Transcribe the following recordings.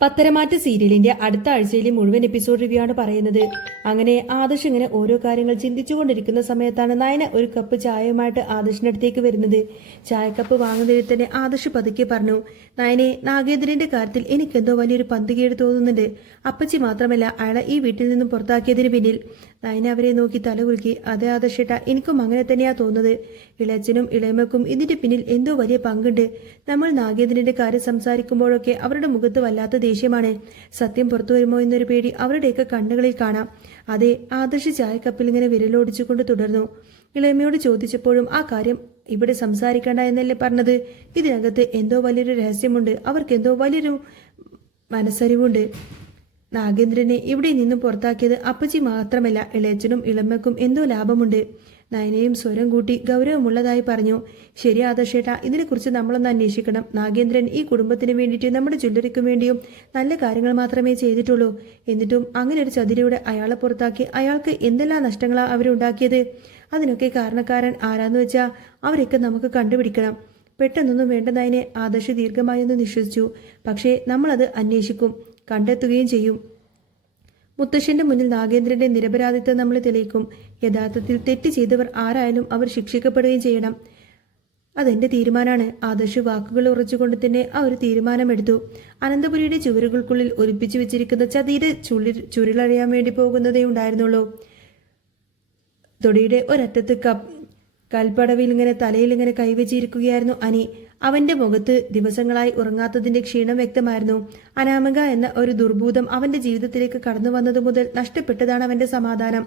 പത്തരമാറ്റ സീരിയലിന്റെ അടുത്ത ആഴ്ചയിലെ മുഴുവൻ എപ്പിസോഡ് റിവ്യൂ ആണ് പറയുന്നത്. അങ്ങനെ ആദർശ് ഇങ്ങനെ ഓരോ കാര്യങ്ങൾ ചിന്തിച്ചുകൊണ്ടിരിക്കുന്ന സമയത്താണ് നയന ഒരു കപ്പ് ചായയുമായിട്ട് ആദർശിന്റെ അടുത്തേക്ക് വരുന്നത്. ചായക്കപ്പ് വാങ്ങുന്നതിൽ തന്നെ ആദർശ് പതുക്കെ പറഞ്ഞു, നയനെ, നാഗേന്ദ്രന്റെ കാര്യത്തിൽ എനിക്കെന്തോ വലിയൊരു പന്തുകേട് തോന്നുന്നുണ്ട്. അപ്പച്ചി മാത്രമല്ല അയാളെ ഈ വീട്ടിൽ നിന്നും പുറത്താക്കിയതിന് പിന്നിൽ. നയന അവരെ നോക്കി തലകുലുക്കി. അതേ ആദർശേട്ട, എനിക്കും അങ്ങനെ തന്നെയാ തോന്നുന്നത്. ഇളച്ചനും ഇളയമക്കും ഇതിന്റെ പിന്നിൽ എന്തോ വലിയ പങ്കുണ്ട്. നമ്മൾ നാഗേന്ദ്രന്റെ കാര്യം സംസാരിക്കുമ്പോഴൊക്കെ അവരുടെ മുഖത്ത് വല്ലാത്ത ദേഷ്യമാണ്. സത്യം പുറത്തു വരുമോ എന്നൊരു പേടി അവരുടെയൊക്കെ കണ്ണുകളിൽ കാണാം. അതെ, ആദർശ് ചായക്കപ്പിൽ ഇങ്ങനെ വിരലോടിച്ചുകൊണ്ട് തുടർന്നു. ഇളയമയോട് ചോദിച്ചപ്പോഴും ആ കാര്യം ഇവിടെ സംസാരിക്കണ്ട എന്നല്ലേ പറഞ്ഞത്. ഇതിനകത്ത് എന്തോ വലിയൊരു രഹസ്യമുണ്ട്. അവർക്കെന്തോ വലിയൊരു മനസ്സരിവുണ്ട്. നാഗേന്ദ്രനെ ഇവിടെ നിന്നും പുറത്താക്കിയത് അപ്പച്ചി മാത്രമല്ല, ഇളയച്ചനും ഇളമ്മക്കും എന്തോ ലാഭമുണ്ട്. നയനയും സ്വരം കൂട്ടി ഗൗരവമുള്ളതായി പറഞ്ഞു. ശരി ആദർശേട്ടാ, ഇതിനെക്കുറിച്ച് നമ്മളൊന്ന് അന്വേഷിക്കണം. നാഗേന്ദ്രൻ ഈ കുടുംബത്തിന് വേണ്ടിയിട്ട്, നമ്മുടെ ജ്വല്ലറിക്കും വേണ്ടിയും നല്ല കാര്യങ്ങൾ മാത്രമേ ചെയ്തിട്ടുള്ളൂ. എന്നിട്ടും അങ്ങനെ ഒരു ചതിരിയുടെ അയാളെ പുറത്താക്കി അയാൾക്ക് എന്തെല്ലാം നഷ്ടങ്ങളാണ് അവരുണ്ടാക്കിയത്. അതിനൊക്കെ കാരണക്കാരൻ ആരാന്ന് വെച്ചാൽ അവരൊക്കെ നമുക്ക് കണ്ടുപിടിക്കണം. പെട്ടെന്നൊന്നും വേണ്ട നയനെ, ആദർശ് ദീർഘമായൊന്ന് നിശ്വസിച്ചു. പക്ഷേ നമ്മളത് അന്വേഷിക്കും, കണ്ടെത്തുകയും ചെയ്യും. മുത്തശ്ശന്റെ മുന്നിൽ നാഗേന്ദ്രന്റെ നിരപരാധിത്വം നമ്മൾ തെളിയിക്കും. യഥാർത്ഥത്തിൽ തെറ്റ് ചെയ്തവർ ആരായാലും അവർ ശിക്ഷിക്കപ്പെടുകയും ചെയ്യണം. അതെന്റെ തീരുമാനമാണ്. ആദർശ് വാക്കുകൾ ഉറച്ചുകൊണ്ട് തന്നെ ആ ഒരു തീരുമാനമെടുത്തു. അനന്തപുരിയുടെ ചുവരുകൾക്കുള്ളിൽ ഒലിപ്പിച്ചു വെച്ചിരിക്കുന്ന ചതിയുടെ ചുരുളറിയാൻ വേണ്ടി പോകുന്നതേ ഉണ്ടായിരുന്നുള്ളൂ. തൊടിയുടെ ഒരറ്റത്ത് കൽപ്പടവിൽ ഇങ്ങനെ തലയിൽ ഇങ്ങനെ കൈവച്ചിരിക്കുകയായിരുന്നു അനി. അവന്റെ മുഖത്ത് ദിവസങ്ങളായി ഉറങ്ങാത്തതിന്റെ ക്ഷീണം വ്യക്തമായിരുന്നു. അനാമിക എന്ന ഒരു ദുർഭൂതം അവന്റെ ജീവിതത്തിലേക്ക് കടന്നു വന്നതു മുതൽ നഷ്ടപ്പെട്ടതാണ് അവന്റെ സമാധാനം.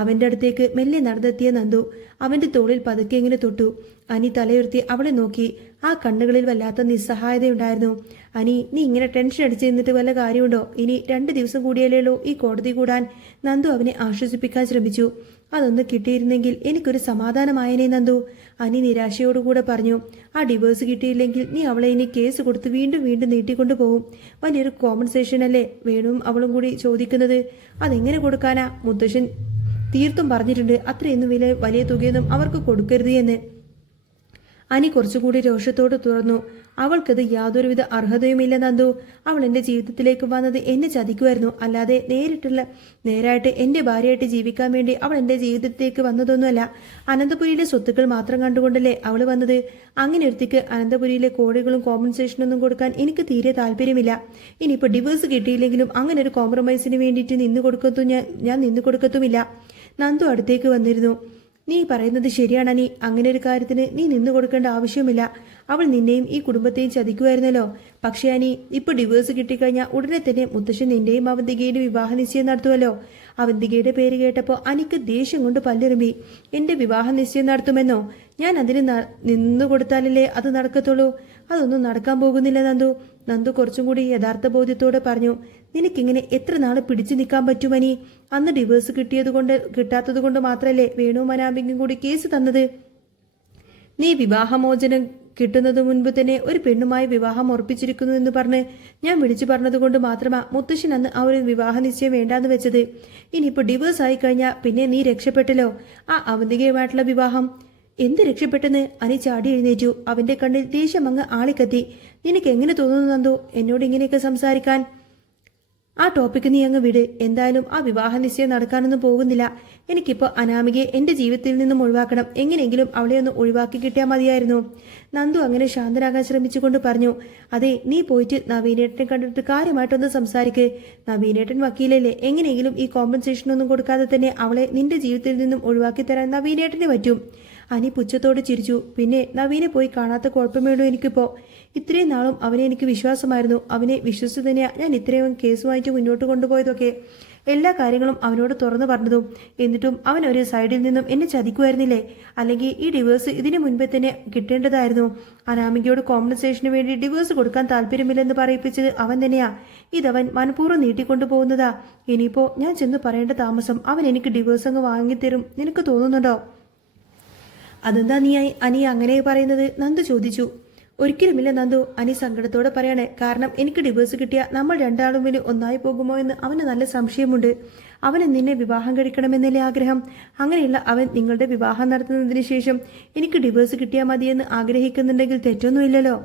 അവന്റെ അടുത്തേക്ക് മെല്ലെ നടന്നെത്തിയ നന്ദു അവന്റെ തോളിൽ പതുക്കെ ഇങ്ങനെ തൊട്ടു. അനി തലയുയർത്തി അവളെ നോക്കി. ആ കണ്ണുകളിൽ വല്ലാത്ത നിസ്സഹായതയുണ്ടായിരുന്നു. അനി, നീ ഇങ്ങനെ ടെൻഷൻ അടിച്ച് നിന്നിട്ട് വല്ല കാര്യമുണ്ടോ? ഇനി 2 ദിവസം കൂടിയല്ലേയുള്ളൂ ഈ കോടതി കൂടാൻ. നന്ദു അവനെ ആശ്വസിപ്പിക്കാൻ ശ്രമിച്ചു. അതൊന്ന് കിട്ടിയിരുന്നെങ്കിൽ എനിക്കൊരു സമാധാനമായനെ നന്ദു, അനി നിരാശയോടുകൂടെ പറഞ്ഞു. ആ ഡിവോഴ്സ് കിട്ടിയില്ലെങ്കിൽ നീ അവളെ ഇനി കേസ് കൊടുത്ത് വീണ്ടും വീണ്ടും നീട്ടിക്കൊണ്ടു പോകും. വലിയൊരു കോമ്പൻസേഷൻ അല്ലേ വേണും അവളും കൂടി ചോദിക്കുന്നത്. അതെങ്ങനെ കൊടുക്കാനാ? മുത്തശ്ശൻ തീർത്തും പറഞ്ഞിട്ടുണ്ട് അത്രയൊന്നും വലിയ തുകയൊന്നും അവർക്ക് കൊടുക്കരുത് എന്ന്. അനി കുറച്ചുകൂടി രോഷത്തോട് തുറന്നു. അവൾക്കത് യാതൊരുവിധ അർഹതയുമില്ല നന്ദു. അവൾ എൻ്റെ ജീവിതത്തിലേക്ക് വന്നത് എന്നെ ചതിക്കുമായിരുന്നു, അല്ലാതെ നേരായിട്ട് എൻ്റെ ഭാര്യയായിട്ട് ജീവിക്കാൻ വേണ്ടി അവൾ എൻ്റെ ജീവിതത്തിലേക്ക് വന്നതൊന്നുമല്ല. അനന്തപുരിയിലെ സ്വത്തുക്കൾ മാത്രം കണ്ടുകൊണ്ടല്ലേ അവൾ വന്നത്. അങ്ങനെ ഒരുത്തിക്ക് അനന്തപുരിയിലെ കോടികളും കോമ്പൻസേഷനൊന്നും കൊടുക്കാൻ എനിക്ക് തീരെ താല്പര്യമില്ല. ഇനിയിപ്പോൾ ഡിവോഴ്സ് കിട്ടിയില്ലെങ്കിലും അങ്ങനെ ഒരു കോംപ്രമൈസിന് വേണ്ടിയിട്ട് ഞാൻ നിന്നു കൊടുക്കത്തുമില്ല. നന്ദു അടുത്തേക്ക് വന്നിരുന്നു. നീ പറയുന്നത് ശരിയാണ് അനി. അങ്ങനെ ഒരു കാര്യത്തിന് നീ നിന്നു കൊടുക്കേണ്ട ആവശ്യമില്ല. അവൾ നിന്നെയും ഈ കുടുംബത്തെയും ചതിക്കുമായിരുന്നല്ലോ. പക്ഷേ അനി, ഇപ്പോൾ ഡിവോഴ്സ് കിട്ടിക്കഴിഞ്ഞാൽ ഉടനെ തന്നെ മുത്തശ്ശൻ നിന്റെയും അവന്തികയുടെയും വിവാഹ നിശ്ചയം നടത്തുമല്ലോ. അവന്തികയുടെ പേര് കേട്ടപ്പോൾ അനിക്ക് ദേഷ്യം കൊണ്ട് പല്ലിറുമ്പി. എന്റെ വിവാഹ നിശ്ചയം നടത്തുമെന്നോ? ഞാൻ അതിന് നിന്നു കൊടുത്താലല്ലേ അത് നടക്കത്തുള്ളൂ. അതൊന്നും നടക്കാൻ പോകുന്നില്ല നന്ദു. നന്ദു കുറച്ചും കൂടി യഥാർത്ഥ ബോധ്യത്തോടെ പറഞ്ഞു. നിനക്കിങ്ങനെ എത്ര നാൾ പിടിച്ചു നിൽക്കാൻ പറ്റുമനി? അന്ന് ഡിവോഴ്സ് കിട്ടാത്തത് കൊണ്ട് മാത്രമല്ലേ വേണു മനാമിക്കും കൂടി കേസ് തന്നത്. നീ വിവാഹമോചനം കിട്ടുന്നത് മുൻപ് തന്നെ ഒരു പെണ്ണുമായി വിവാഹം ഉറപ്പിച്ചിരിക്കുന്നു എന്ന് പറഞ്ഞ് ഞാൻ വിളിച്ചു പറഞ്ഞതുകൊണ്ട് മാത്രമാ മുത്തശ്ശൻ അന്ന് ആ ഒരു വിവാഹ നിശ്ചയം വേണ്ടാന്ന് വെച്ചത്. ഇനിയിപ്പോൾ ഡിവോഴ്സ് ആയി കഴിഞ്ഞാൽ പിന്നെ നീ രക്ഷപ്പെട്ടല്ലോ. ആ അവന്തികയുമായിട്ടുള്ള വിവാഹം എന്ത് രക്ഷപ്പെട്ടെന്ന്? അനി ചാടി എഴുന്നേറ്റു. അവന്റെ കണ്ണിൽ ദേഷ്യം അങ്ങ് ആളിക്കത്തി. നിനക്ക് എങ്ങനെ തോന്നുന്നു നന്ദു എന്നോട് ഇങ്ങനെയൊക്കെ സംസാരിക്കാൻ? ആ ടോപ്പിക്ക് നീ അങ്ങ് വിട്. എന്തായാലും ആ വിവാഹ നിശ്ചയം നടക്കാനൊന്നും പോകുന്നില്ല. എനിക്കിപ്പോൾ അനാമികയെ എൻ്റെ ജീവിതത്തിൽ നിന്നും ഒഴിവാക്കണം. എങ്ങനെയെങ്കിലും അവളെ ഒന്ന് ഒഴിവാക്കി കിട്ടിയാൽ മതിയായിരുന്നു. നന്ദു അങ്ങനെ ശാന്തനാകാൻ ശ്രമിച്ചുകൊണ്ട് പറഞ്ഞു. അതെ, നീ പോയിട്ട് നവീനേട്ടനെ കണ്ടിട്ട് കാര്യമായിട്ടൊന്ന് സംസാരിക്ക്. നവീനേട്ടൻ വക്കീലല്ലേ. എങ്ങനെയെങ്കിലും ഈ കോമ്പൻസേഷനൊന്നും കൊടുക്കാതെ തന്നെ അവളെ നിന്റെ ജീവിതത്തിൽ നിന്നും ഒഴിവാക്കി തരാൻ നവീനേട്ടന് പറ്റും. അനി പുച്ഛത്തോട് ചിരിച്ചു. പിന്നെ നവീനെ പോയി കാണാത്ത കുഴപ്പമേളൂ എനിക്കിപ്പോൾ. ഇത്രയും നാളും അവനെ എനിക്ക് വിശ്വാസമായിരുന്നു. അവനെ വിശ്വസിച്ചു തന്നെയാണ് ഞാൻ ഇത്രയും കേസുമായിട്ട് മുന്നോട്ട് കൊണ്ടുപോയതൊക്കെ. എല്ലാ കാര്യങ്ങളും അവനോട് തുറന്നു പറഞ്ഞതും. എന്നിട്ടും അവൻ ഒരു സൈഡിൽ നിന്നും എന്നെ ചതിക്കുമായിരുന്നില്ലേ? അല്ലെങ്കിൽ ഈ ഡിവോഴ്സ് ഇതിനു മുൻപേ തന്നെ കിട്ടേണ്ടതായിരുന്നു. അനാമികയോട് കോമ്പൻസേഷന് വേണ്ടി ഡിവോഴ്സ് കൊടുക്കാൻ താല്പര്യമില്ലെന്ന് പറയിപ്പിച്ചത് അവൻ തന്നെയാ. ഇതവൻ മനഃപൂർവ്വം നീട്ടിക്കൊണ്ടു പോകുന്നതാ. ഇനിയിപ്പോൾ ഞാൻ ചെന്ന് പറയേണ്ട താമസം അവൻ എനിക്ക് ഡിവോഴ്സ് അങ്ങ് വാങ്ങിത്തരും നിനക്ക് തോന്നുന്നുണ്ടോ? അതെന്താ അനി അങ്ങനെ പറയുന്നത്? നന്ദു ചോദിച്ചു. ഒരിക്കലുമില്ല നന്ദു, അനി സങ്കടത്തോടെ പറയണേ. കാരണം എനിക്ക് ഡിവോഴ്സ് കിട്ടിയ നമ്മൾ രണ്ടാളും വലിയ ഒന്നായി പോകുമോ എന്ന് അവന് നല്ല സംശയമുണ്ട്. അവന് നിന്നെ വിവാഹം കഴിക്കണമെന്നല്ലേ ആഗ്രഹം. അങ്ങനെയുള്ള അവൻ നിങ്ങളുടെ വിവാഹം നടത്തുന്നതിന് ശേഷം എനിക്ക് ഡിവോഴ്സ് കിട്ടിയാൽ മതിയെന്ന് ആഗ്രഹിക്കുന്നുണ്ടെങ്കിൽ തെറ്റൊന്നുമില്ലല്ലോ.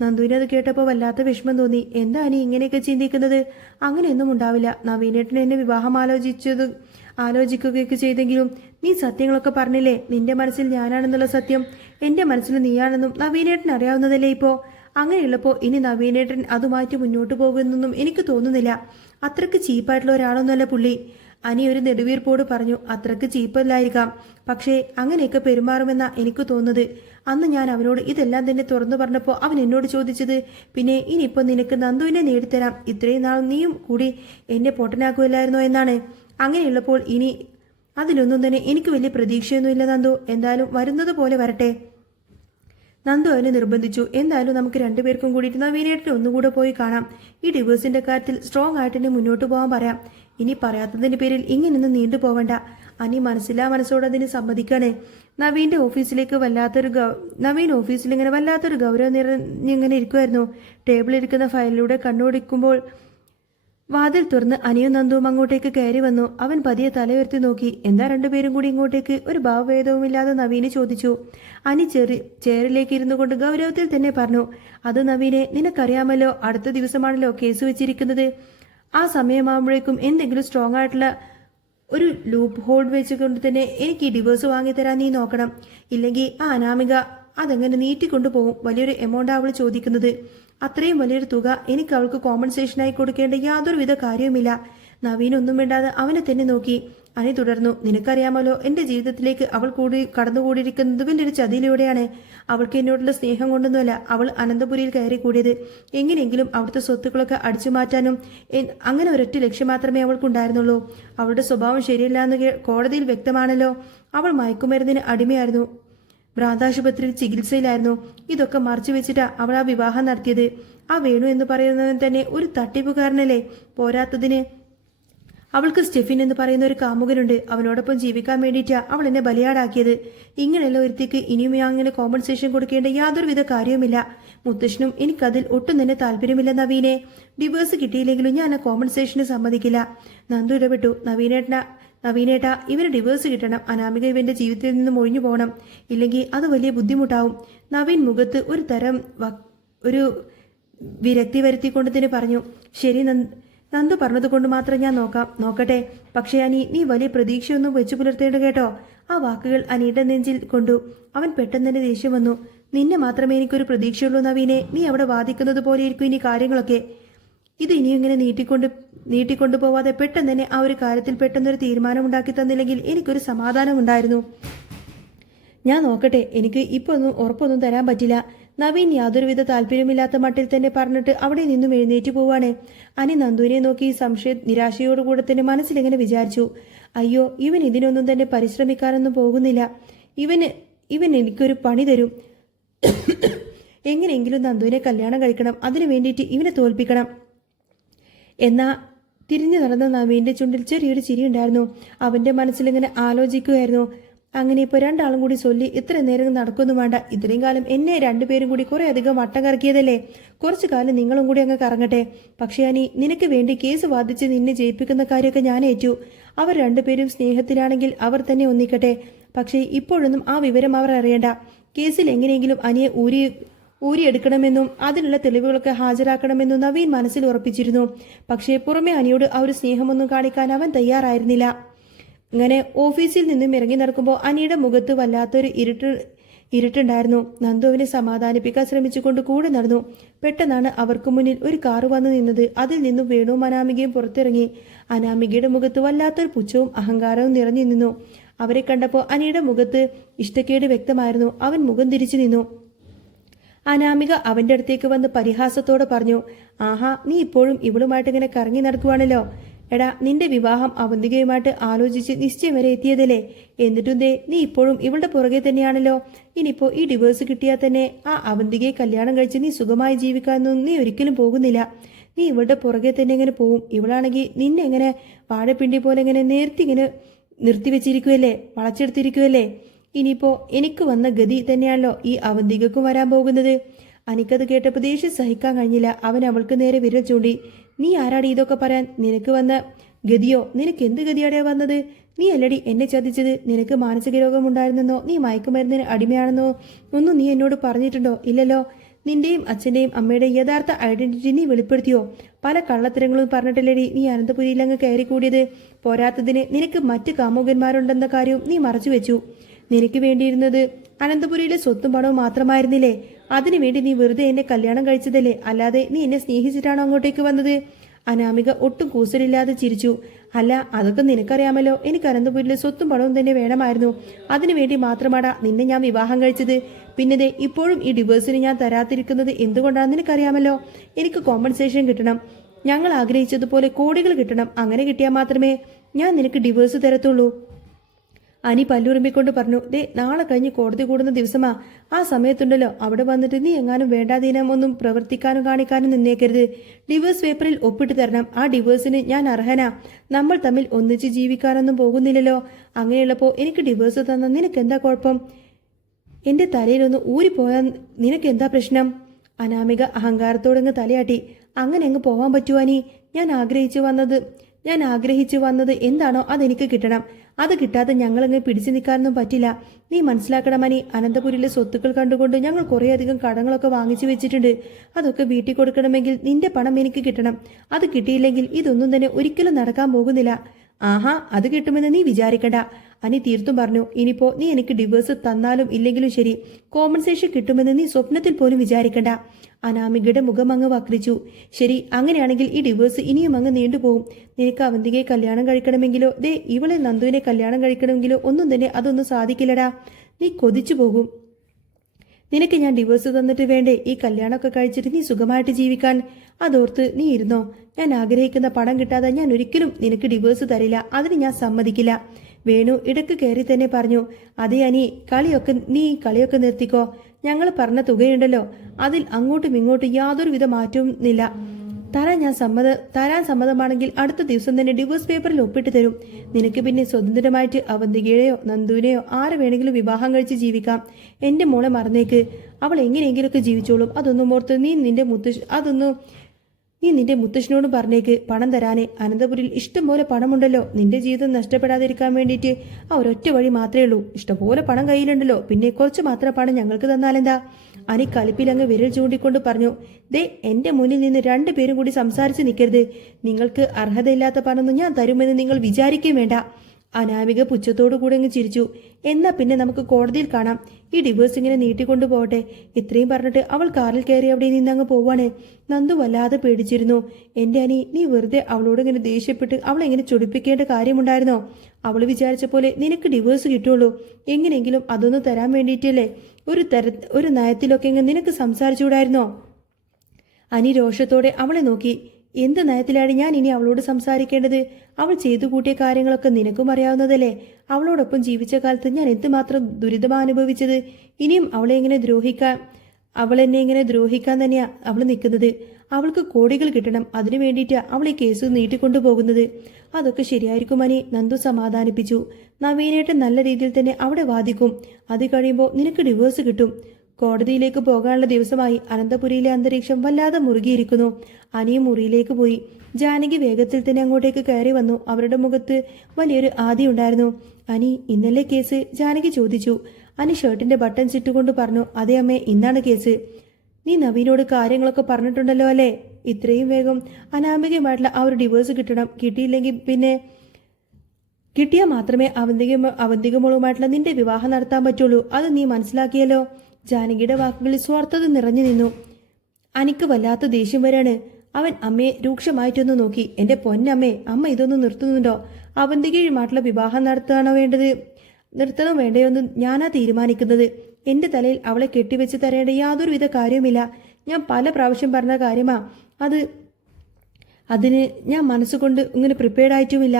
നന്ദുവിന് അത് കേട്ടപ്പോൾ വല്ലാത്ത വിഷമം തോന്നി. എന്താ അനി ഇങ്ങനെയൊക്കെ ചിന്തിക്കുന്നത്? അങ്ങനെയൊന്നും ഉണ്ടാവില്ല. നവീനേട്ടൻ എന്നെ വിവാഹം ആലോചിക്കുകയൊക്കെ ചെയ്തെങ്കിലും നീ സത്യങ്ങളൊക്കെ പറഞ്ഞില്ലേ? നിന്റെ മനസ്സിൽ ഞാനാണെന്നുള്ള സത്യം എൻ്റെ മനസ്സിൽ നീയാണെന്നും നവീനേട്ടൻ അറിയാവുന്നതല്ലേ ഇപ്പോൾ? അങ്ങനെയുള്ളപ്പോൾ ഇനി നവീനേട്ടൻ അതുമാറ്റി മുന്നോട്ട് പോകുമെന്നൊന്നും എനിക്ക് തോന്നുന്നില്ല. അത്രയ്ക്ക് ചീപ്പായിട്ടുള്ള ഒരാളൊന്നുമല്ല പുള്ളി. അനി ഒരു നെടുവീർപ്പോട് പറഞ്ഞു. അത്രയ്ക്ക് ചീപ്പല്ലായിരിക്കാം, പക്ഷേ അങ്ങനെയൊക്കെ പെരുമാറുമെന്ന എനിക്ക് തോന്നുന്നത്. അന്ന് ഞാൻ അവനോട് ഇതെല്ലാം തന്നെ തുറന്നു പറഞ്ഞപ്പോൾ അവൻ എന്നോട് ചോദിച്ചത്, പിന്നെ ഇനിയിപ്പോൾ നിനക്ക് നന്ദുവിനെ നേടിത്തരാം, ഇത്രയും നാൾ നീയും കൂടി എന്നെ പൊട്ടനാക്കുമല്ലായിരുന്നോ എന്നാണ്. അങ്ങനെയുള്ളപ്പോൾ ഇനി അതിലൊന്നും തന്നെ എനിക്ക് വലിയ പ്രതീക്ഷയൊന്നുമില്ല നന്ദു. എന്തായാലും വരുന്നത് പോലെ വരട്ടെ. നന്ദു അവനെ നിർബന്ധിച്ചു. എന്തായാലും നമുക്ക് രണ്ടുപേർക്കും കൂടിയിട്ട് നവീനേട്ടനെ ഒന്നുകൂടെ പോയി കാണാം. ഈ ഡിവോഴ്സിന്റെ കാര്യത്തിൽ സ്ട്രോങ് ആയിട്ട് തന്നെ മുന്നോട്ട് പോകാൻ പറയാം. ഇനി പറയാത്തതിന്റെ പേരിൽ ഇങ്ങനൊന്നും നീണ്ടു പോവണ്ട. അനി മനസ്സോടെ അതിന് സമ്മതിക്കണേ. നവീൻ ഓഫീസിൽ ഇങ്ങനെ വല്ലാത്തൊരു ഗൗരവം നിറഞ്ഞിങ്ങനെ ഇരിക്കുമായിരുന്നു. ടേബിളിരിക്കുന്ന ഫയലിലൂടെ കണ്ണോടിക്കുമ്പോൾ വാതിൽ തുറന്ന് അനിയും നന്ദുവും അങ്ങോട്ടേക്ക് കയറി വന്നു. അവൻ പതിയെ തലയുയർത്തി നോക്കി. എന്താ രണ്ടുപേരും കൂടി ഇങ്ങോട്ടേക്ക്? ഒരു ഭാവഭേദവുമില്ലാതെ നവീന് ചോദിച്ചു. അനി ചെയറിലേക്ക് ഇരുന്നു കൊണ്ട് ഗൗരവത്തിൽ തന്നെ പറഞ്ഞു. അത് നവീനെ, നിനക്കറിയാമല്ലോ, അടുത്ത ദിവസമാണല്ലോ കേസ് വെച്ചിരിക്കുന്നത്. ആ സമയമാകുമ്പോഴേക്കും എന്തെങ്കിലും സ്ട്രോങ് ആയിട്ടുള്ള ഒരു ലൂപ്പ് ഹോൾഡ് വെച്ചുകൊണ്ട് തന്നെ എനിക്ക് ഈ ഡിവോഴ്സ് വാങ്ങിത്തരാൻ നീ നോക്കണം. ഇല്ലെങ്കിൽ ആ അനാമിക അതെങ്ങനെ നീട്ടിക്കൊണ്ടു പോകും. വലിയൊരു എമൗണ്ട് അവൾ ചോദിക്കുന്നത്. അത്രയും വലിയൊരു തുക എനിക്ക് അവൾക്ക് കോമ്പൻസേഷനായി കൊടുക്കേണ്ട യാതൊരുവിധ കാര്യവുമില്ല. നവീൻ ഒന്നും വേണ്ടാതെ അവനെ തന്നെ നോക്കി. അനി തുടർന്നു. നിനക്കറിയാമല്ലോ, എൻ്റെ ജീവിതത്തിലേക്ക് അവൾ കടന്നുകൂടിയിരിക്കുന്നത് വലിയ ഒരു ചതിയിലൂടെയാണ്. അവൾക്ക് എന്നോടുള്ള സ്നേഹം കൊണ്ടൊന്നുമല്ല അവൾ അനന്തപുരിയിൽ കയറി കൂടിയത്. എങ്ങനെയെങ്കിലും അവിടുത്തെ സ്വത്തുക്കളൊക്കെ അടിച്ചു മാറ്റാനും അങ്ങനെ ഒരൊറ്റ ലക്ഷ്യം മാത്രമേ അവൾക്കുണ്ടായിരുന്നുള്ളൂ. അവളുടെ സ്വഭാവം ശരിയല്ല എന്ന് കോടതിയിൽ വ്യക്തമാണല്ലോ. അവൾ മയക്കുമരുന്നിന് അടിമയായിരുന്നു. ഭ്രാന്താശുപത്രിയിൽ ചികിത്സയിലായിരുന്നു. ഇതൊക്കെ മറച്ചു വെച്ചിട്ടാ അവൾ ആ വിവാഹം നടത്തിയത്. ആ വേണു എന്ന് പറയുന്നവൻ തന്നെ ഒരു തട്ടിപ്പുകാരനല്ലേ? പോരാത്തതിന് അവൾക്ക് സ്റ്റെഫിൻ എന്ന് പറയുന്ന ഒരു കാമുകനുണ്ട്. അവനോടൊപ്പം ജീവിക്കാൻ വേണ്ടിയിട്ടാ അവൾ എന്നെ ബലിയാടാക്കിയത്. ഇങ്ങനെയുള്ള ഒരുത്തിക്ക് ഇനിയും അങ്ങനെ കോമ്പൻസേഷൻ കൊടുക്കേണ്ട യാതൊരുവിധ കാര്യവുമില്ല. മുത്തശ്ശനും എനിക്കതിൽ ഒട്ടും തന്നെ താല്പര്യമില്ല നവീനെ. ഡിവോഴ്സ് കിട്ടിയില്ലെങ്കിലും ഞാൻ ആ കോമ്പൻസേഷന് സമ്മതിക്കില്ല. നന്ദു ഇടപെട്ടു. നവീനേട്ട, ഇവന് ഡിവോഴ്സ് കിട്ടണം. അനാമിക ഇവന്റെ ജീവിതത്തിൽ നിന്നും ഒഴിഞ്ഞു പോകണം. ഇല്ലെങ്കിൽ അത് വലിയ ബുദ്ധിമുട്ടാവും. നവീൻ മുഖത്ത് ഒരു വിരക്തി വരുത്തിക്കൊണ്ട് തന്നെ പറഞ്ഞു. ശരി നന്ദു പറഞ്ഞതുകൊണ്ട് മാത്രം ഞാൻ നോക്കട്ടെ. പക്ഷേ അനി, നീ വലിയ പ്രതീക്ഷയൊന്നും വെച്ചു പുലർത്തേണ്ട കേട്ടോ. ആ വാക്കുകൾ അനിയുടെ നെഞ്ചിൽ കൊണ്ടു. അവൻ പെട്ടെന്ന് തന്നെ ദേഷ്യം വന്നു. നിന്നെ മാത്രമേ എനിക്കൊരു പ്രതീക്ഷയുള്ളൂ നവീനെ. നീ അവിടെ വാദിക്കുന്നത് പോലെ ഇരിക്കും ഇനി കാര്യങ്ങളൊക്കെ. ഇത് ഇനിയും ഇങ്ങനെ നീട്ടിക്കൊണ്ടു പോവാതെ പെട്ടെന്ന് തന്നെ ആ ഒരു കാര്യത്തിൽ പെട്ടെന്നൊരു തീരുമാനം ഉണ്ടാക്കി തന്നില്ലെങ്കിൽ എനിക്കൊരു സമാധാനം ഉണ്ടായിരുന്നു. ഞാൻ നോക്കട്ടെ. എനിക്ക് ഇപ്പോൾ ഉറപ്പൊന്നും തരാൻ പറ്റില്ല. നവീൻ യാതൊരുവിധ താല്പര്യമില്ലാത്ത മട്ടിൽ തന്നെ പറഞ്ഞിട്ട് അവിടെ നിന്നും എഴുന്നേറ്റ് പോവാണ്. അനി നന്ദുവിനെ നോക്കി നിരാശയോടുകൂടെ തന്നെ മനസ്സിലിങ്ങനെ വിചാരിച്ചു. അയ്യോ, ഇവൻ ഇതിനൊന്നും തന്നെ പരിശ്രമിക്കാനൊന്നും പോകുന്നില്ല. ഇവൻ എനിക്കൊരു പണി തരും. എങ്ങനെയെങ്കിലും നന്ദുവിനെ കല്യാണം കഴിക്കണം. അതിനു വേണ്ടിയിട്ട് ഇവനെ തോൽപ്പിക്കണം. എന്നാ തിരിഞ്ഞു നടന്ന നവീന്റെ ചുണ്ടിൽ ചെറിയൊരു ചിരി ഉണ്ടായിരുന്നു. അവന്റെ മനസ്സിലിങ്ങനെ ആലോചിക്കുകയായിരുന്നു. അങ്ങനെ ഇപ്പോൾ രണ്ടാളും കൂടി ചൊല്ലി ഇത്ര നേരം നടക്കൊന്നും വേണ്ട. ഇത്രയും കാലം എന്നെ രണ്ടുപേരും കൂടി കുറെ അധികം വട്ടം കറക്കിയതല്ലേ. കുറച്ചു കാലം നിങ്ങളും കൂടി അങ്ങ് കറങ്ങട്ടെ. പക്ഷേ അനി, നിനക്ക് വേണ്ടി കേസ് വാദിച്ച് നിന്നെ ജയിപ്പിക്കുന്ന കാര്യമൊക്കെ ഞാൻ ഏറ്റു. അവർ രണ്ടുപേരും സ്നേഹത്തിലാണെങ്കിൽ അവർ തന്നെ ഒന്നിക്കട്ടെ. പക്ഷേ ഇപ്പോഴൊന്നും ആ വിവരം അവർ അറിയണ്ട. കേസിൽ എങ്ങനെയെങ്കിലും അനിയെ ഊരിയെടുക്കണമെന്നും അതിനുള്ള തെളിവുകളൊക്കെ ഹാജരാക്കണമെന്നും നവീൻ മനസ്സിൽ ഉറപ്പിച്ചിരുന്നു. പക്ഷേ പുറമെ അനിയോട് ആ ഒരു സ്നേഹമൊന്നും കാണിക്കാൻ അവൻ തയ്യാറായിരുന്നില്ല. അങ്ങനെ ഓഫീസിൽ നിന്നും ഇറങ്ങി നടക്കുമ്പോൾ അനിയുടെ മുഖത്ത് വല്ലാത്തൊരു ഇരുട്ടുണ്ടായിരുന്നു. നന്ദുവിനെ സമാധാനിപ്പിക്കാൻ ശ്രമിച്ചുകൊണ്ട് കൂടെ നടന്നു. പെട്ടെന്നാണ് അവർക്ക് മുന്നിൽ ഒരു കാറ് വന്നു നിന്നത്. അതിൽ നിന്നും വേണുവും അനാമികയും പുറത്തിറങ്ങി. അനാമികയുടെ മുഖത്ത് വല്ലാത്തൊരു പുച്ഛവും അഹങ്കാരവും നിറഞ്ഞു നിന്നു. അവരെ കണ്ടപ്പോൾ അനിയുടെ മുഖത്ത് ഇഷ്ടക്കേട് വ്യക്തമായിരുന്നു. അവൻ മുഖം തിരിച്ചു നിന്നു. അനാമിക അവന്റെ അടുത്തേക്ക് വന്ന് പരിഹാസത്തോടെ പറഞ്ഞു. ആഹാ, നീ ഇപ്പോഴും ഇവളുമായിട്ട് ഇങ്ങനെ കറങ്ങി നടക്കുവാണല്ലോ. എടാ, നിന്റെ വിവാഹം അവന്തികയുമായിട്ട് ആലോചിച്ച് നിശ്ചയം വരെ എത്തിയതല്ലേ? എന്നിട്ടും നീ ഇപ്പോഴും ഇവളുടെ പുറകെ തന്നെയാണല്ലോ. ഇനിയിപ്പോൾ ഈ ഡിവോഴ്സ് കിട്ടിയാൽ തന്നെ ആ അവന്തികയെ കല്യാണം കഴിച്ച് നീ സുഖമായി ജീവിക്കാനൊന്നും നീ ഒരിക്കലും പോകുന്നില്ല. നീ ഇവളുടെ പുറകെ തന്നെ എങ്ങനെ പോകും? ഇവളാണെങ്കിൽ നിന്നെ എങ്ങനെ വാഴപ്പിണ്ടി പോലെ ഇങ്ങനെ നിർത്തിവെച്ചിരിക്കുവല്ലേ, വളച്ചെടുത്തിരിക്കുവല്ലേ. ഇനിയിപ്പോൾ എനിക്ക് വന്ന ഗതി തന്നെയാണല്ലോ ഈ അവന്തികക്കും വരാൻ പോകുന്നത്. അനിക്കത് കേട്ടപ്പോൾ ദേഷ്യം സഹിക്കാൻ കഴിഞ്ഞില്ല. അവൻ അവൾക്ക് നേരെ വിരൽ ചൂണ്ടി. നീ ആരാടി ഇതൊക്കെ പറയാൻ? നിനക്ക് വന്ന ഗതിയോ? നിനക്ക് എന്ത് ഗതിയാടെയാ വന്നത്? നീ അല്ലടി എന്നെ ചതിച്ചത്. നിനക്ക് മാനസിക രോഗമുണ്ടായിരുന്നെന്നോ നീ മയക്കുമരുന്നിന് അടിമയാണെന്നോ ഒന്നും നീ എന്നോട് പറഞ്ഞിട്ടുണ്ടോ? ഇല്ലല്ലോ. നിന്റെയും അച്ഛന്റെയും അമ്മയുടെയും യഥാർത്ഥ ഐഡന്റിറ്റി നീ വെളിപ്പെടുത്തിയോ? പല കള്ളത്തരങ്ങളും പറഞ്ഞിട്ടില്ലേടി നീ അനന്തപുരിയിൽ അങ്ങ് കയറിക്കൂടിയത്? പോരാത്തതിന് നിനക്ക് മറ്റ് കാമുകന്മാരുണ്ടെന്ന കാര്യവും നീ മറച്ചു വെച്ചു. നിനക്ക് വേണ്ടിയിരുന്നത് അനന്തപുരിയിലെ സ്വത്തും പണവും മാത്രമായിരുന്നില്ലേ? അതിനുവേണ്ടി നീ വെറുതെ എന്നെ കല്യാണം കഴിച്ചതല്ലേ? അല്ലാതെ നീ എന്നെ സ്നേഹിച്ചിട്ടാണോ അങ്ങോട്ടേക്ക് വന്നത്? അനാമിക ഒട്ടും കൂസലില്ലാതെ ചിരിച്ചു. അല്ല, അതൊക്കെ നിനക്കറിയാമല്ലോ. എനിക്ക് അനന്തപുരിയിലെ സ്വത്തും പണവും തന്നെ വേണമായിരുന്നു. അതിനുവേണ്ടി മാത്രമാടാ നിന്നെ ഞാൻ വിവാഹം കഴിച്ചത്. പിന്നെ ഇപ്പോഴും ഈ ഡിവോഴ്സിന് ഞാൻ തരാതിരിക്കുന്നത് എന്തുകൊണ്ടാണ് നിനക്കറിയാമല്ലോ. എനിക്ക് കോമ്പൻസേഷൻ കിട്ടണം. ഞങ്ങൾ ആഗ്രഹിച്ചതുപോലെ കോടികൾ കിട്ടണം. അങ്ങനെ കിട്ടിയാൽ മാത്രമേ ഞാൻ നിനക്ക് ഡിവോഴ്സ് തരത്തുള്ളൂ. അനി പല്ലുറുമ്പിക്കൊണ്ട് പറഞ്ഞു. നാളെ കഴിഞ്ഞ് കോടതി കൂടുന്ന ദിവസമാ. ആ സമയത്തുണ്ടല്ലോ അവിടെ വന്നിട്ട് നീ എങ്ങാനും വേണ്ടാതീനം ഒന്നും പ്രവർത്തിക്കാനും കാണിക്കാനും നിന്നേക്കരുത്. ഡിവോഴ്സ് പേപ്പറിൽ ഒപ്പിട്ട് തരണം. ആ ഡിവോഴ്സിന് ഞാൻ അർഹനാ. നമ്മൾ തമ്മിൽ ഒന്നിച്ച് ജീവിക്കാനൊന്നും പോകുന്നില്ലല്ലോ. അങ്ങനെയുള്ളപ്പോൾ എനിക്ക് ഡിവോഴ്സ് തന്ന നിനക്ക് എന്താ കുഴപ്പം? എന്റെ തലയിലൊന്ന് ഊരിപ്പോയാൽ നിനക്ക് എന്താ പ്രശ്നം? അനാമിക അഹങ്കാരത്തോടങ്ങ് തലയാട്ടി. അങ്ങനെ അങ്ങ് പോവാൻ പറ്റുവാ നീ? ഞാൻ ആഗ്രഹിച്ചു വന്നത് എന്താണോ അതെനിക്ക് കിട്ടണം. അത് കിട്ടാതെ ഞങ്ങളങ്ങ് പിടിച്ചു നിൽക്കാനൊന്നും പറ്റില്ല. നീ മനസ്സിലാക്കണം അനി. അനന്തപുരിയിലെ സ്വത്തുക്കൾ കണ്ടുകൊണ്ട് ഞങ്ങൾ കുറേയധികം കടങ്ങളൊക്കെ വാങ്ങിച്ചു വെച്ചിട്ടുണ്ട്. അതൊക്കെ വീട്ടിൽ കൊടുക്കണമെങ്കിൽ നിന്റെ പണം എനിക്ക് കിട്ടണം. അത് കിട്ടിയില്ലെങ്കിൽ ഇതൊന്നും തന്നെ ഒരിക്കലും നടക്കാൻ പോകുന്നില്ല. ആഹാ, അത് കിട്ടുമെന്ന് നീ വിചാരിക്കണ്ട. അനി തീർത്തും പറഞ്ഞു. ഇനിയിപ്പോ നീ എനിക്ക് ഡിവോഴ്സ് തന്നാലും ഇല്ലെങ്കിലും ശരി, കോമ്പൻസേഷൻ കിട്ടുമെന്ന് നീ സ്വപ്നത്തിൽ പോലും വിചാരിക്കണ്ട. അനാമികയുടെ മുഖം അങ്ങ് വക്രിച്ചു. ശരി, അങ്ങനെയാണെങ്കിൽ ഈ ഡിവോഴ്സ് ഇനിയും അങ്ങ് നീണ്ടുപോകും. നിനക്ക് അവന്തികയെ കല്യാണം കഴിക്കണമെങ്കിലോ ഇവളെ നന്ദുവിനെ കല്യാണം കഴിക്കണമെങ്കിലോ ഒന്നും തന്നെ അതൊന്നും സാധിക്കില്ലടാ. നീ കൊതിച്ചു പോകും. നിനക്ക് ഞാൻ ഡിവോഴ്സ് തന്നിട്ട് വേണ്ടേ ഈ കല്യാണമൊക്കെ കഴിച്ചിട്ട് നീ സുഖമായിട്ട് ജീവിക്കാൻ? അതോർത്ത് നീ ഇരുന്നോ. ഞാൻ ആഗ്രഹിക്കുന്ന പണം കിട്ടാതെ ഞാൻ ഒരിക്കലും നിനക്ക് ഡിവോഴ്സ് തരില്ല. അതിന് ഞാൻ സമ്മതിക്കില്ല. വേണു ഇടക്ക് കയറി തന്നെ പറഞ്ഞു. അതേ അനി, കളിയൊക്കെ നിർത്തിക്കോ. ഞങ്ങൾ പറഞ്ഞ തുകയുണ്ടല്ലോ, അതിൽ അങ്ങോട്ടും ഇങ്ങോട്ടും യാതൊരുവിധ മാറ്റവുമില്ല. തരാൻ സമ്മതമാണെങ്കിൽ അടുത്ത ദിവസം തന്നെ ഡിവോഴ്സ് പേപ്പറിൽ ഒപ്പിട്ട് തരും. നിനക്ക് പിന്നെ സ്വതന്ത്രമായിട്ട് അവന്തികയെയോ നന്ദുവിനെയോ ആരെ വേണമെങ്കിലും വിവാഹം കഴിച്ച് ജീവിക്കാം. എന്റെ മോളെ മറന്നേക്ക്. അവൾ എങ്ങനെയെങ്കിലുമൊക്കെ ജീവിച്ചോളും. അതൊന്നും ഓർത്ത് നീ നിന്റെ മുത്തശ്ശനോടും പറഞ്ഞേക്ക് പണം തരാനേ. അനന്തപുരിൽ ഇഷ്ടംപോലെ പണമുണ്ടല്ലോ. നിന്റെ ജീവിതം നഷ്ടപ്പെടാതിരിക്കാൻ വേണ്ടിയിട്ട് ആ ഒരൊറ്റ വഴി മാത്രമേ ഉള്ളൂ. ഇഷ്ടംപോലെ പണം കയ്യിലുണ്ടല്ലോ. പിന്നെ കുറച്ച് മാത്രം പണം ഞങ്ങൾക്ക് തന്നാലെന്താ? അനി കലിപ്പിലങ്ങ് വിരൽ ചൂണ്ടിക്കൊണ്ട് പറഞ്ഞു. എന്റെ മുന്നിൽ നിന്ന് രണ്ടുപേരും കൂടി സംസാരിച്ച് നിൽക്കരുത്. നിങ്ങൾക്ക് അർഹതയില്ലാത്ത പണമൊന്നും ഞാൻ തരുമെന്ന് നിങ്ങൾ വിചാരിക്കുകയും വേണ്ട. അനാമിക പുച്ഛത്തോടു കൂടെ അങ്ങ് ചിരിച്ചു. എന്നാ പിന്നെ നമുക്ക് കോടതിയിൽ കാണാം. ഈ ഡിവോഴ്സ് ഇങ്ങനെ നീട്ടിക്കൊണ്ടു പോകട്ടെ. ഇത്രയും പറഞ്ഞിട്ട് അവൾ കാറിൽ കയറി അവിടെ നിന്ന് അങ്ങ് പോവാണ്. നന്ദു വല്ലാതെ പേടിച്ചിരുന്നു. എന്റെ അനി, നീ വെറുതെ അവളോട് ഇങ്ങനെ ദേഷ്യപ്പെട്ട് അവളെ ഇങ്ങനെ ചൊടിപ്പിക്കേണ്ട കാര്യമുണ്ടായിരുന്നോ? അവൾ വിചാരിച്ച പോലെ നിനക്ക് ഡിവോഴ്സ് കിട്ടുള്ളൂ. എങ്ങനെയെങ്കിലും അതൊന്ന് തരാൻ വേണ്ടിയിട്ടല്ലേ ഒരു നയത്തിലൊക്കെ ഇങ്ങനെ നിനക്ക് സംസാരിച്ചുകൂടായിരുന്നോ? അനി രോഷത്തോടെ അവളെ നോക്കി. എന്ത് നയത്തിലാണ് ഞാൻ ഇനി അവളോട് സംസാരിക്കേണ്ടത്? അവൾ ചെയ്തു കൂട്ടിയ കാര്യങ്ങളൊക്കെ നിനക്കും അറിയാവുന്നതല്ലേ? അവളോടൊപ്പം ജീവിച്ച കാലത്ത് ഞാൻ എന്തുമാത്രം ദുരിതമാണ് അനുഭവിച്ചത്. ഇനിയും അവളെന്നെ ഇങ്ങനെ ദ്രോഹിക്കാൻ തന്നെയാ അവൾ നിൽക്കുന്നത്. അവൾക്ക് കോടികൾ കിട്ടണം. അതിനു വേണ്ടിയിട്ടാ അവൾ ഈ കേസ് നീട്ടിക്കൊണ്ടു പോകുന്നത്. അതൊക്കെ ശരിയായിരിക്കും അനി, നന്ദു സമാധാനിപ്പിച്ചു. നവീനേട്ടൻ നല്ല രീതിയിൽ തന്നെ അവിടെ വാദിക്കും. അത് കഴിയുമ്പോൾ നിനക്ക് ഡിവോഴ്സ് കിട്ടും. കോടതിയിലേക്ക് പോകാനുള്ള ദിവസമായി. അനന്തപുരിയിലെ അന്തരീക്ഷം വല്ലാതെ മുറുകിയിരിക്കുന്നു. അനിയും മുറിയിലേക്ക് പോയി. ജാനകി വേഗത്തിൽ തന്നെ അങ്ങോട്ടേക്ക് കയറി വന്നു. അവരുടെ മുഖത്ത് വലിയൊരു ആദിയുണ്ടായിരുന്നു. അനി, ഇന്നലെ കേസ്? ജാനകി ചോദിച്ചു. അനി ഷർട്ടിന്റെ ബട്ടൺ ചുറ്റുകൊണ്ട് പറഞ്ഞു. അതേ അമ്മേ, ഇന്നാണ് കേസ്. നീ നവീനോട് കാര്യങ്ങളൊക്കെ പറഞ്ഞിട്ടുണ്ടല്ലോ അല്ലേ? ഇത്രയും വേഗം അനാമികമായിട്ടുള്ള ആ ഒരു ഡിവോഴ്സ് കിട്ടണം. കിട്ടിയാൽ മാത്രമേ അവന്തികമോളുമായിട്ടുള്ള നിന്റെ വിവാഹം നടത്താൻ പറ്റുള്ളൂ. അത് നീ മനസ്സിലാക്കിയല്ലോ. ജാനകിയുടെ വാക്കുകളിൽ സ്വാർത്ഥത നിറഞ്ഞു നിന്നു. അനിക്ക് വല്ലാത്ത ദേഷ്യം വരാണ്. അവൻ അമ്മയെ രൂക്ഷമായിട്ടൊന്ന് നോക്കി. എന്റെ പൊന്നമ്മേ, അമ്മ ഇതൊന്നും നിർത്തുന്നുണ്ടോ? അവന്തികയുമായിട്ടുള്ള വിവാഹം നിർത്തണോ വേണ്ടയോന്ന് ഞാനാ തീരുമാനിക്കുന്നത്. എന്റെ തലയിൽ അവളെ കെട്ടിവെച്ച് തരേണ്ട യാതൊരുവിധ കാര്യവുമില്ല. ഞാൻ പല പ്രാവശ്യം പറഞ്ഞ കാര്യമാ അത്. അതിന് ഞാൻ മനസ്സുകൊണ്ട് ഇങ്ങനെ പ്രിപ്പയർഡ് ആയിട്ടുമില്ല.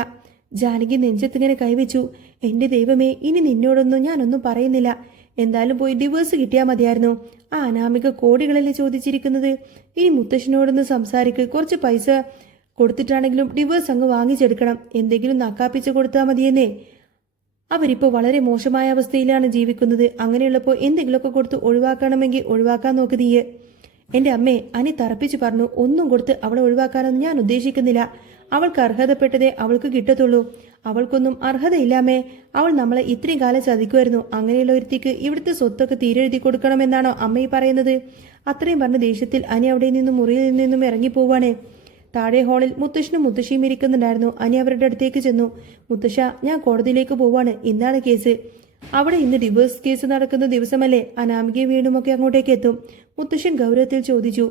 ജാനകി നെഞ്ചത്തിങ്ങനെ കൈവച്ചു. എന്റെ ദൈവമേ, ഇനി നിന്നോടൊന്നും ഞാനൊന്നും പറയുന്നില്ല. എന്തായാലും പോയി ഡിവോഴ്സ് കിട്ടിയാൽ മതിയായിരുന്നു. ആ അനാമിക കോടികളല്ലേ ചോദിച്ചിരിക്കുന്നത്. ഇനി മുത്തശ്ശനോടൊന്ന് സംസാരിക്ക്. കുറച്ച് പൈസ കൊടുത്തിട്ടാണെങ്കിലും ഡിവോഴ്സ് അങ്ങ് വാങ്ങിച്ചെടുക്കണം. എന്തെങ്കിലും നക്കാപ്പിച്ച് കൊടുത്താൽ മതിയെന്നേ. അവരിപ്പോൾ വളരെ മോശമായ അവസ്ഥയിലാണ് ജീവിക്കുന്നത്. അങ്ങനെയുള്ളപ്പോൾ എന്തെങ്കിലുമൊക്കെ കൊടുത്ത് ഒഴിവാക്കണമെങ്കിൽ ഒഴിവാക്കാൻ നോക്ക് നീ. എന്റെ അമ്മേ, അനി തറപ്പിച്ചു പറഞ്ഞു. ഒന്നും കൊടുത്ത് അവളെ ഒഴിവാക്കാനൊന്നും ഞാൻ ഉദ്ദേശിക്കുന്നില്ല. അവൾക്ക് അർഹതപ്പെട്ടതേ അവൾക്ക് കിട്ടത്തുള്ളൂ. അവൾക്കൊന്നും അർഹതയില്ലാമേ. അവൾ നമ്മളെ ഇത്രയും കാലം ചതിക്കുമായിരുന്നു. അങ്ങനെയുള്ള ഒരുത്തിക്ക് ഇവിടുത്തെ സ്വത്തൊക്കെ തീരെഴുതി കൊടുക്കണമെന്നാണോ അമ്മ ഈ പറയുന്നത്? അത്രയും പറഞ്ഞ ദേഷ്യത്തിൽ അനി അവിടെ നിന്നും മുറിയിൽ നിന്നും ഇറങ്ങിപ്പോവാണ്. താഴെ ഹാളിൽ മുത്തശ്ശനും മുത്തശ്ശിയും ഇരിക്കുന്നുണ്ടായിരുന്നു. അനി അവരുടെ അടുത്തേക്ക് ചെന്നു. മുത്തശ്ശ, ഞാൻ കോടതിയിലേക്ക് പോവാണ്. ഇന്നാണ് കേസ്. അവിടെ ഇന്ന് ഡിവോഴ്സ് കേസ് നടക്കുന്ന ദിവസമല്ലേ? അനാമികയും വീണ്ടുമൊക്കെ അങ്ങോട്ടേക്ക് എത്തും. മുത്തശ്ശൻ ഗൗരവത്തിൽ ചോദിച്ചു.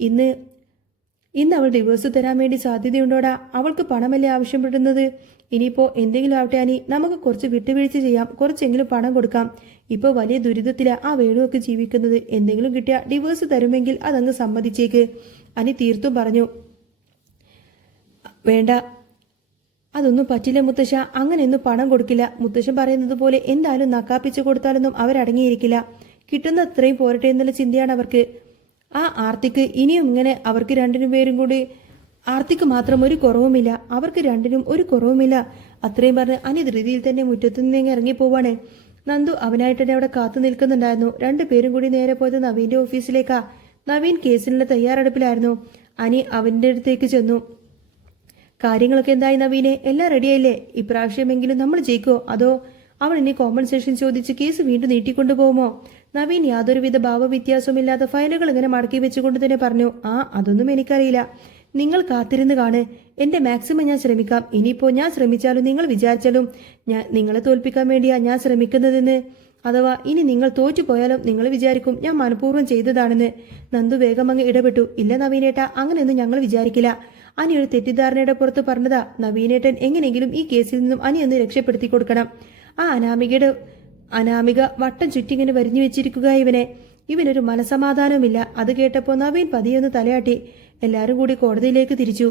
ഇന്ന് അവൾ ഡിവോഴ്സ് തരാൻ വേണ്ടി സാധ്യതയുണ്ടോടാ? അവൾക്ക് പണമല്ലേ ആവശ്യപ്പെടുന്നത്? ഇനിയിപ്പോ എന്തെങ്കിലും ആവട്ടെ അനി, നമുക്ക് കുറച്ച് വിട്ടുവീഴ്ച ചെയ്യാം. കുറച്ചെങ്കിലും പണം കൊടുക്കാം. ഇപ്പോൾ വലിയ ദുരിതത്തിലാ ആ വേണുവൊക്കെ ജീവിക്കുന്നത്. എന്തെങ്കിലും കിട്ടിയ ഡിവോഴ്സ് തരുമെങ്കിൽ അതങ്ങ് സമ്മതിച്ചേക്ക്. അനി തീർത്തും പറഞ്ഞു. വേണ്ട, അതൊന്നും പറ്റില്ല മുത്തശ്ശ. അങ്ങനെയൊന്നും പണം കൊടുക്കില്ല. മുത്തശ്ശൻ പറയുന്നത് പോലെ എന്തായാലും നക്കാപ്പിച്ച് കൊടുത്താലൊന്നും അവരടങ്ങിയിരിക്കില്ല. കിട്ടുന്ന അത്രയും പോരട്ടെ എന്നുള്ള ചിന്തയാണ് അവർക്ക്. ആ ആർത്തിക്ക് ഇനിയും ഇങ്ങനെ അവർക്ക് രണ്ടിനും പേരും കൂടി, ആർത്തിക്ക് മാത്രം ഒരു കുറവുമില്ല, അവർക്ക് രണ്ടിനും ഒരു കുറവുമില്ല. അത്രയും പറഞ്ഞ് അനി ധൃതിയിൽ തന്നെ മുറ്റത്തു നിന്ന് ഇറങ്ങിപ്പോവാണ്. നന്ദു അവനായിട്ട് തന്നെ അവിടെ കാത്തു നിൽക്കുന്നുണ്ടായിരുന്നു. രണ്ടുപേരും കൂടി നേരെ പോയത് നവീന്റെ ഓഫീസിലേക്കാ. നവീൻ കേസിനുള്ള തയ്യാറെടുപ്പിലായിരുന്നു. അനി അവന്റെ അടുത്തേക്ക് ചെന്നു. കാര്യങ്ങളൊക്കെ എന്തായി നവീനെ? എല്ലാം റെഡിയായില്ലേ? ഇപ്രാവശ്യമെങ്കിലും നമ്മൾ ജയിക്കോ? അതോ അവൾ ഇനി കോമ്പൻസേഷൻ ചോദിച്ച് കേസ് വീണ്ടും നീട്ടിക്കൊണ്ടുപോകുമോ? നവീൻ യാതൊരുവിധ ഭാവവ്യത്യാസവുമില്ലാതെ ഫയലുകൾ ഇങ്ങനെ മടക്കി വെച്ചുകൊണ്ട് തന്നെ പറഞ്ഞു. അതൊന്നും എനിക്കറിയില്ല. നിങ്ങൾ കാത്തിരുന്ന് കാണ്. എന്റെ മാക്സിമം ഞാൻ ശ്രമിക്കാം. ഇനിയിപ്പോ ഞാൻ ശ്രമിച്ചാലും നിങ്ങൾ വിചാരിച്ചാലും ഞാൻ നിങ്ങളെ തോൽപ്പിക്കാൻ വേണ്ടിയാ ഞാൻ ശ്രമിക്കുന്നതെന്ന്. അഥവാ ഇനി നിങ്ങൾ തോറ്റുപോയാലും നിങ്ങൾ വിചാരിക്കും ഞാൻ മനഃപൂർവ്വം ചെയ്തതാണെന്ന്. നന്ദു വേഗം അങ്ങ് ഇടപെട്ടു. ഇല്ല നവീനേട്ടാ, അങ്ങനെയൊന്നും ഞങ്ങൾ വിചാരിക്കില്ല. അനി ഒരു തെറ്റിദ്ധാരണയുടെ പുറത്ത് പറഞ്ഞതാ. നവീനേട്ടൻ എങ്ങനെയെങ്കിലും ഈ കേസിൽ നിന്നും അനി ഒന്ന് രക്ഷപ്പെടുത്തി കൊടുക്കണം. ആ അനാമിക വട്ടം ചുറ്റിങ്ങനെ വരിഞ്ഞു വെച്ചിരിക്കുക ഇവനെ. ഇവനൊരു മനസമാധാനവുമില്ല. അത് കേട്ടപ്പോൾ നവീൻ പതിയൊന്ന് തലയാട്ടി. എല്ലാവരും കൂടി കോടതിയിലേക്ക് തിരിച്ചു.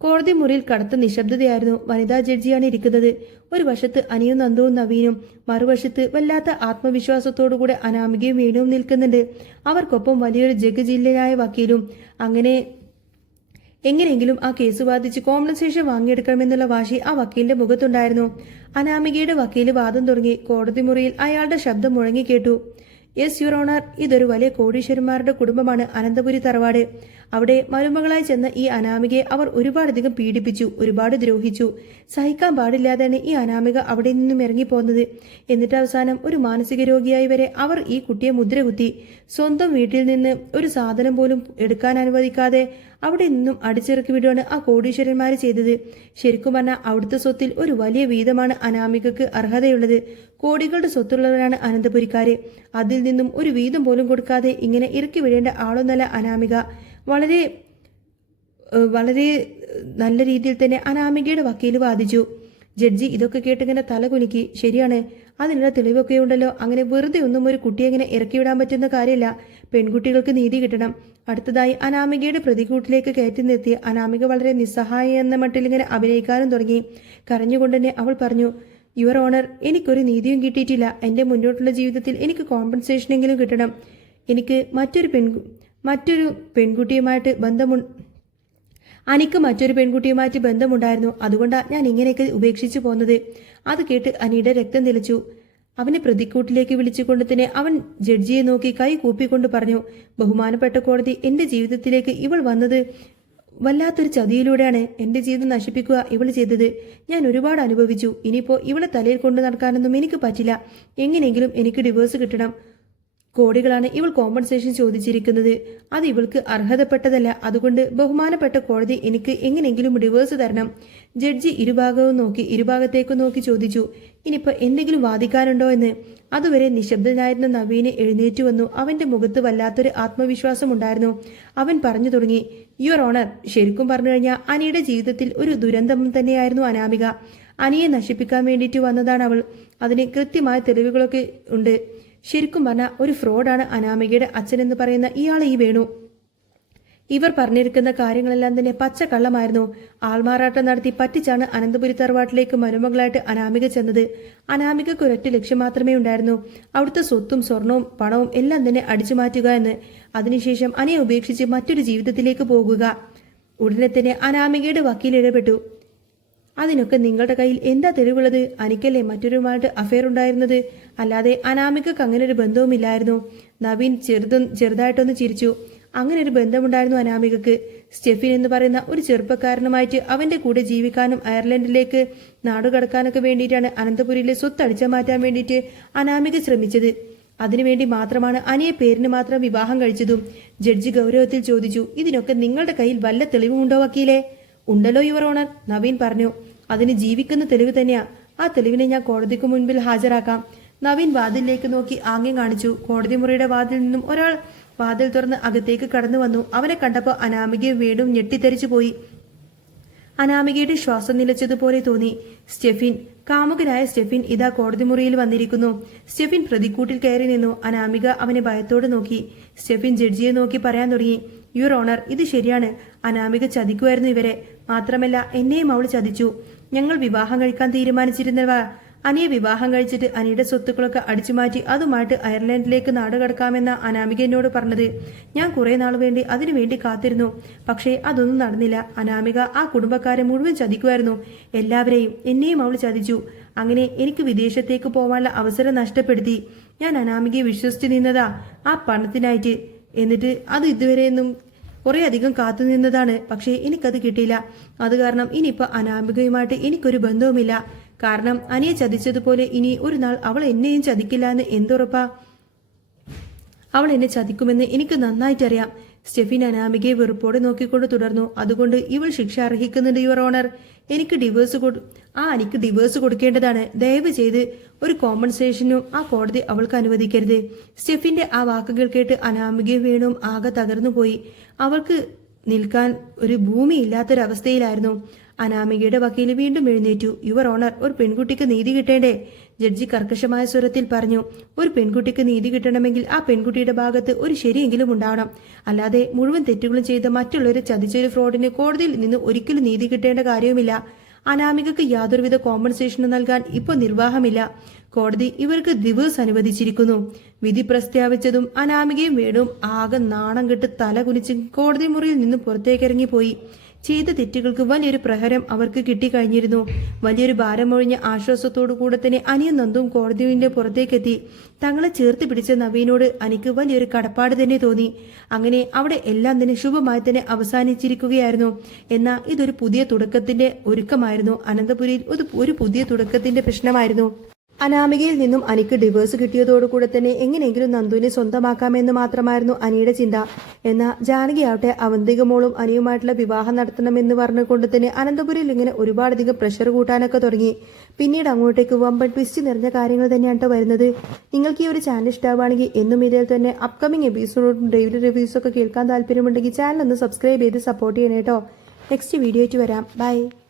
കോടതി മുറിയിൽ കടുത്ത നിശബ്ദതയായിരുന്നു. വനിതാ ജഡ്ജിയാണ് ഇരിക്കുന്നത്. ഒരു വശത്ത് അനിയും നന്ദുവും നവീനും, മറുവശത്ത് വല്ലാത്ത ആത്മവിശ്വാസത്തോടുകൂടെ അനാമികയും വീണും നിൽക്കുന്നുണ്ട്. അവർക്കൊപ്പം വലിയൊരു ജഗജില്ലനായ വക്കീലും. എങ്ങനെയെങ്കിലും ആ കേസ് വാദിച്ച് കോമ്പൻസേഷൻ വാങ്ങിയെടുക്കണമെന്നുള്ള വാശി ആ വക്കീലിന്റെ മുഖത്തുണ്ടായിരുന്നു. അനാമികയുടെ വക്കീല് വാദം തുടങ്ങി. കോടതി മുറിയിൽ അയാളുടെ ശബ്ദം മുഴങ്ങിക്കേട്ടു. യെസ് യുവർ ഓണർ, ഇതൊരു വലിയ കോടീശ്വരന്മാരുടെ കുടുംബമാണ് അനന്തപുരി തറവാട്. അവിടെ മരുമകളായി ചെന്ന ഈ അനാമികയെ അവർ ഒരുപാടധികം പീഡിപ്പിച്ചു, ഒരുപാട് ദ്രോഹിച്ചു. സഹിക്കാൻ പാടില്ലാതെയാണ് ഈ അനാമിക അവിടെ നിന്നും ഇറങ്ങിപ്പോന്നത്. എന്നിട്ട് അവസാനം ഒരു മാനസിക രോഗിയായി വരെ അവർ ഈ കുട്ടിയെ മുദ്രകുത്തി. സ്വന്തം വീട്ടിൽ നിന്ന് ഒരു സാധനം പോലും എടുക്കാൻ അനുവദിക്കാതെ അവിടെ നിന്നും അടിച്ചിറക്കി വിടുകയാണ് ആ കോടീശ്വരന്മാർ ചെയ്തത്. ശരിക്കും പറഞ്ഞാൽ അവിടുത്തെ സ്വത്തിൽ ഒരു വലിയ വീതമാണ് അനാമികക്ക് അർഹതയുള്ളത്. കോടികളുടെ സ്വത്തുള്ളവരാണ് അനന്തപുരിക്കാര്. അതിൽ നിന്നും ഒരു വീതം പോലും കൊടുക്കാതെ ഇങ്ങനെ ഇറക്കി വിടേണ്ട ആളൊന്നല്ല അനാമിക. വളരെ വളരെ നല്ല രീതിയിൽ തന്നെ അനാമികയുടെ വക്കീല് വാദിച്ചു. ജഡ്ജി ഇതൊക്കെ കേട്ടിങ്ങനെ തല കുലുക്കി. ശരിയാണ്, അതിനുള്ള തെളിവൊക്കെ ഉണ്ടല്ലോ. അങ്ങനെ വെറുതെ ഒന്നും ഒരു കുട്ടിയെ ഇങ്ങനെ ഇറക്കിവിടാൻ പറ്റുന്ന കാര്യമില്ല. പെൺകുട്ടികൾക്ക് നീതി കിട്ടണം. അടുത്തതായി അനാമികയുടെ പ്രതികൂട്ടിലേക്ക് കയറ്റി നിർത്തി അനാമിക വളരെ നിസ്സഹായ എന്ന മട്ടിൽ ഇങ്ങനെ അഭിനയിക്കാനും തുടങ്ങി. കരഞ്ഞുകൊണ്ട് തന്നെ അവൾ പറഞ്ഞു, യുവർ ഓണർ, എനിക്കൊരു നീതിയും കിട്ടിയിട്ടില്ല. എൻ്റെ മുന്നോട്ടുള്ള ജീവിതത്തിൽ എനിക്ക് കോമ്പൻസേഷനെങ്കിലും കിട്ടണം. എനിക്ക് മറ്റൊരു പെൺകുട്ടിയുമായിട്ട് ബന്ധമുണ്ടായിരുന്നു. അതുകൊണ്ടാണ് ഞാൻ ഇങ്ങനെയൊക്കെ ഉപേക്ഷിച്ചു പോന്നത്. അത് കേട്ട് അനിയുടെ രക്തം തിളച്ചു. അവനെ പ്രതിക്കൂട്ടിലേക്ക് വിളിച്ചുകൊണ്ട് തന്നെ അവൻ ജഡ്ജിയെ നോക്കി കൈ കൂപ്പിക്കൊണ്ട് പറഞ്ഞു, ബഹുമാനപ്പെട്ട കോടതി, എൻ്റെ ജീവിതത്തിലേക്ക് ഇവൾ വന്നത് വല്ലാത്തൊരു ചതിയിലൂടെയാണ്. എൻ്റെ ജീവിതം നശിപ്പിക്കുക ഇവൾ ചെയ്തത്. ഞാൻ ഒരുപാട് അനുഭവിച്ചു. ഇനിയിപ്പോൾ ഇവളെ തലയിൽ കൊണ്ടു നടക്കാനൊന്നും എനിക്ക് പറ്റില്ല. എങ്ങനെയെങ്കിലും എനിക്ക് ഡിവോഴ്സ് കിട്ടണം. കോടികളാണ് ഇവൾ കോമ്പൻസേഷൻ ചോദിച്ചിരിക്കുന്നത്. അത് ഇവൾക്ക് അർഹതപ്പെട്ടതല്ല. അതുകൊണ്ട് ബഹുമാനപ്പെട്ട കോടതി എനിക്ക് എങ്ങനെയെങ്കിലും ഡിവോഴ്സ് തരണം. ജഡ്ജി ഇരുഭാഗത്തേക്കും നോക്കി ചോദിച്ചു, ഇനിയിപ്പോൾ എന്തെങ്കിലും വാദിക്കാനുണ്ടോ എന്ന്. അതുവരെ നിശബ്ദനായിരുന്ന നവീന് എഴുന്നേറ്റു വന്നു. അവന്റെ മുഖത്ത് വല്ലാത്തൊരു ആത്മവിശ്വാസം ഉണ്ടായിരുന്നു. അവൻ പറഞ്ഞു തുടങ്ങി, യുവർ ഓണർ, ശരിക്കും പറഞ്ഞു കഴിഞ്ഞാൽ അനിയുടെ ജീവിതത്തിൽ ഒരു ദുരന്തം തന്നെയായിരുന്നു അനാമിക. അനിയെ നശിപ്പിക്കാൻ വേണ്ടിയിട്ട് വന്നതാണ് അവൾ. അതിന് കൃത്യമായ തെളിവുകളൊക്കെ ഉണ്ട്. ശരിക്കും പറഞ്ഞാൽ ഒരു ഫ്രോഡാണ് അനാമികയുടെ അച്ഛനെന്ന് പറയുന്ന ഇയാൾ ഈ വേണു. ഇവർ പറഞ്ഞിരിക്കുന്ന കാര്യങ്ങളെല്ലാം തന്നെ പച്ചക്കള്ളമായിരുന്നു. ആൾമാറാട്ടം നടത്തി പറ്റിച്ചാണ് അനന്തപുരി തറവാട്ടിലേക്ക് മരുമകളായിട്ട് അനാമിക ചെന്നത്. അനാമികയ്ക്ക് ഒരൊറ്റ ലക്ഷ്യം മാത്രമേ ഉണ്ടായിരുന്നു, അവിടുത്തെ സ്വത്തും സ്വർണവും പണവും എല്ലാം തന്നെ അടിച്ചു മാറ്റുക എന്ന്. അതിനുശേഷം അനിയെ ഉപേക്ഷിച്ച് മറ്റൊരു ജീവിതത്തിലേക്ക് പോകുക. ഉടനെ തന്നെ അനാമികയുടെ വക്കീൽ ഇടപെട്ടു. അതിനൊക്കെ നിങ്ങളുടെ കയ്യിൽ എന്താ തെളിവുള്ളത്? അനിക്കല്ലേ മറ്റൊരുമായിട്ട് അഫെയർ ഉണ്ടായിരുന്നത്? അല്ലാതെ അനാമികക്ക് അങ്ങനെ ഒരു ബന്ധവുമില്ലായിരുന്നു. നവീൻ ചെറുതായിട്ടൊന്ന് ചിരിച്ചു. അങ്ങനെ ഒരു ബന്ധമുണ്ടായിരുന്നു അനാമികക്ക്. സ്റ്റെഫിൻ എന്ന് പറയുന്ന ഒരു ചെറുപ്പക്കാരനുമായിട്ട് അവന്റെ കൂടെ ജീവിക്കാനും അയർലൻഡിലേക്ക് നാടുകടക്കാനൊക്കെ വേണ്ടിയിട്ടാണ് അനന്തപുരിയിലെ സ്വത്ത് അടിച്ചു മാറ്റാൻ വേണ്ടിയിട്ട് അനാമിക ശ്രമിച്ചത്. അതിനുവേണ്ടി മാത്രമാണ് അനിയെ പേരിന് മാത്രം വിവാഹം കഴിച്ചതും. ജഡ്ജി ഗൗരവത്തിൽ ചോദിച്ചു, ഇതിനൊക്കെ നിങ്ങളുടെ കയ്യിൽ വല്ല തെളിവുമുണ്ടോ വക്കീലേ? ഉണ്ടല്ലോ യുവർ ഓണർ, നവീൻ പറഞ്ഞു. അതിന് ജീവിക്കുന്ന തെളിവ് തന്നെയാ. ആ തെളിവിനെ ഞാൻ കോടതിക്ക് മുൻപിൽ ഹാജരാക്കാം. നവീൻ വാതിലിലേക്ക് നോക്കി ആംഗ്യം കാണിച്ചു. കോടതി മുറിയുടെ വാതിൽ നിന്നും ഒരാൾ വാതിൽ തുറന്ന് അകത്തേക്ക് കടന്നു വന്നു. അവനെ കണ്ടപ്പോൾ അനാമിക വീണ്ടും ഞെട്ടിത്തെറിച്ചു പോയി. അനാമികയുടെ ശ്വാസം നിലച്ചതുപോലെ തോന്നി. സ്റ്റെഫിൻ, കാമുകനായ സ്റ്റെഫിൻ ഇതാ കോടതി മുറിയിൽ വന്നിരിക്കുന്നു. സ്റ്റെഫിൻ പ്രതിക്കൂട്ടിൽ കയറി നിന്നു. അനാമിക അവനെ ഭയത്തോടെ നോക്കി. സ്റ്റെഫിൻ ജഡ്ജിയെ നോക്കി പറയാൻ തുടങ്ങി, യുവർ ഓണർ, ഇത് ശരിയാണ്. അനാമിക ചതിക്കുമായിരുന്നു ഇവരെ. മാത്രമല്ല എന്നെയും അവൾ ചതിച്ചു. ഞങ്ങൾ വിവാഹം കഴിക്കാൻ തീരുമാനിച്ചിരുന്നവ. അനിയെ വിവാഹം കഴിച്ചിട്ട് അനിയുടെ സ്വത്തുക്കളൊക്കെ അടിച്ചുമാറ്റി അതുമായിട്ട് അയർലൻഡിലേക്ക് നാടുകടക്കാമെന്ന അനാമിക എന്നോട് പറഞ്ഞത്. ഞാൻ കുറെ നാൾ വേണ്ടി അതിനുവേണ്ടി കാത്തിരുന്നു. പക്ഷേ അതൊന്നും നടന്നില്ല. അനാമിക ആ കുടുംബക്കാരെ മുഴുവൻ ചതിക്കുമായിരുന്നു. എല്ലാവരെയും, എന്നെയും അവൾ ചതിച്ചു. അങ്ങനെ എനിക്ക് വിദേശത്തേക്ക് പോകാനുള്ള അവസരം നഷ്ടപ്പെടുത്തി. ഞാൻ അനാമികയെ വിശ്വസിച്ച് നിന്നതാ ആ പണത്തിനായിട്ട്. എന്നിട്ട് അത് ഇതുവരെയൊന്നും കുറെ അധികം കാത്തു നിന്നതാണ്. പക്ഷേ എനിക്കത് കിട്ടിയില്ല. അത് കാരണം ഇനിയിപ്പോൾ അനാമികയുമായിട്ട് എനിക്കൊരു ബന്ധവുമില്ല. കാരണം അനിയെ ചതിച്ചതുപോലെ ഇനി ഒരു നാൾ അവൾ എന്നെയും ചതിക്കില്ല എന്ന് എന്തുറപ്പാ? അവൾ എന്നെ ചതിക്കുമെന്ന് എനിക്ക് നന്നായിട്ടറിയാം. സ്റ്റെഫിൻ അനാമികയെ വെറുപ്പോടെ നോക്കിക്കൊണ്ട് തുടർന്നു. അതുകൊണ്ട് ഇവൾ ശിക്ഷ അർഹിക്കുന്നുണ്ട് യുവർ ഓണർ. എനിക്ക് ഡിവേഴ്സ് കൊടുക്കേണ്ടതാണ്. ദയവ് ചെയ്ത് ഒരു കോമ്പൻസേഷനും ആ കോടതി അവൾക്ക് അനുവദിക്കരുത്. സ്റ്റെഫിന്റെ ആ വാക്കുകൾ കേട്ട് അനാമികയും വേണും ആകെ തകർന്നുപോയി. അവൾക്ക് നിൽക്കാൻ ഒരു ഭൂമി ഇല്ലാത്തൊരവസ്ഥയിലായിരുന്നു. അനാമികയുടെ വക്കീൽ വീണ്ടും എഴുന്നേറ്റു. യുവർ ഓണർ, ഒരു പെൺകുട്ടിക്ക് നീതി കിട്ടേണ്ടേ? ജഡ്ജി കർക്കശമായ സ്വരത്തിൽ പറഞ്ഞു. ഒരു പെൺകുട്ടിക്ക് നീതി കിട്ടണമെങ്കിൽ ആ പെൺകുട്ടിയുടെ ഭാഗത്ത് ഒരു ശരിയെങ്കിലും ഉണ്ടാവണം. അല്ലാതെ മുഴുവൻ തെറ്റുകളും ചെയ്ത മറ്റുള്ളവരെ ചതിച്ചൊരു ഫ്രോഡിന് കോടതിയിൽ നിന്ന് ഒരിക്കലും നീതി കിട്ടേണ്ട കാര്യവുമില്ല. അനാമികക്ക് യാതൊരുവിധ കോമ്പൻസേഷനും നൽകാൻ ഇപ്പോൾ നിർവാഹമില്ല. കോടതി ഇവർക്ക് ദിവസ് അനുവദിച്ചിരിക്കുന്നു. വിധി പ്രസ്താവിച്ചതും അനാമികയും വേണും ആകെ നാണം കെട്ട് തല കുനിച്ച് കോടതി മുറിയിൽ നിന്ന് പുറത്തേക്കിറങ്ങിപ്പോയി. ചെയ്ത തെറ്റുകൾക്ക് വലിയൊരു പ്രഹരം അവർക്ക് കിട്ടിക്കഴിഞ്ഞിരുന്നു. വലിയൊരു ഭാരമൊഴിഞ്ഞ ആശ്വാസത്തോടു കൂടെ തന്നെ അനിയും നന്ദും കോടതിയുടെ പുറത്തേക്കെത്തി. തങ്ങളെ ചേർത്ത് പിടിച്ച നവീനോട് അനിക്ക് വലിയൊരു കടപ്പാട് തന്നെ തോന്നി. അങ്ങനെ അവിടെ എല്ലാം തന്നെ ശുഭമായി തന്നെ അവസാനിച്ചിരിക്കുകയായിരുന്നു. എന്നാൽ ഇതൊരു പുതിയ തുടക്കത്തിന്റെ ഒരുക്കമായിരുന്നു. അനന്തപുരിയിൽ ഒരു പുതിയ തുടക്കത്തിന്റെ പ്രശ്നമായിരുന്നു. അനാമികയിൽ നിന്നും അനിക്ക് ഡിവേഴ്സ് കിട്ടിയതോടുകൂടെ തന്നെ എങ്ങനെയെങ്കിലും നന്ദുവിനെ സ്വന്തമാക്കാമെന്ന് മാത്രമായിരുന്നു അനിയുടെ ചിന്ത. എന്നാൽ ജാനകിയാവട്ടെ അവന്തിക മോളും അനിയുമായിട്ടുള്ള വിവാഹം നടത്തണമെന്ന് പറഞ്ഞുകൊണ്ട് തന്നെ അനന്തപുരിയിൽ ഇങ്ങനെ ഒരുപാടധികം പ്രഷർ കൂട്ടാനൊക്കെ തുടങ്ങി. പിന്നീട് അങ്ങോട്ടേക്ക് വമ്പൻ ട്വിസ്റ്റ് നിറഞ്ഞ കാര്യങ്ങൾ തന്നെയാണ് വരുന്നത്. നിങ്ങൾക്ക് ഈ ഒരു ചാനൽ ഇഷ്ടമാവുകയാണെങ്കിൽ എന്നും ഇതിൽ തന്നെ അപ്കമിങ് എപ്പിസോഡും ഡെയിലി റിവ്യൂസൊക്കെ കേൾക്കാൻ താല്പര്യമുണ്ടെങ്കിൽ ചാനൽ ഒന്ന് സബ്സ്ക്രൈബ് ചെയ്ത് സപ്പോർട്ട് ചെയ്യണേ കേട്ടോ. നെക്സ്റ്റ് വീഡിയോ ആയിട്ട് വരാം. ബൈ.